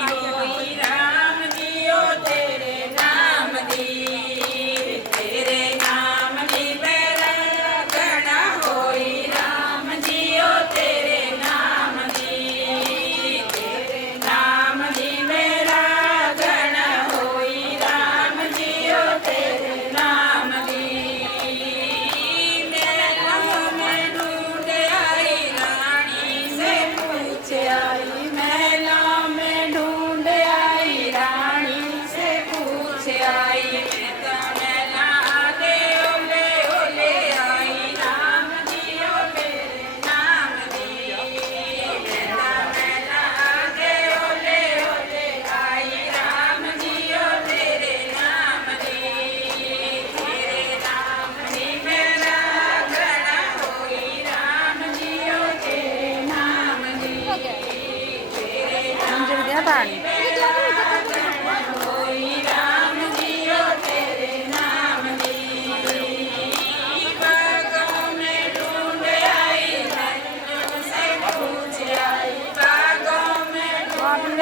होई राम जियो तेरे नाम दी तेरे नाम दी मेरा गणा होई राम जियो तेरे नाम दी तेरे नाम दी मेरा गणा होई राम जियो तेरे नाम दी मेरा मैं ढूंढ आई रानी से पूछ आई मेला में ढूंढ आई रानी से पूछ आई मैं तो मेला दे ओले ओले आई राम जियो तेरे नाम दी मैं तो मेला दे ओले ओले आई राम जियो तेरे नाम दी तेरे नाम दी मेरा गणा होई राम जियो तेरे नाम दी મંજૂર દે પાણી होई राम जियो तेरे नाम दी बागों में ढूंढ आई मैं से पूछ आई बागों में ढूंढ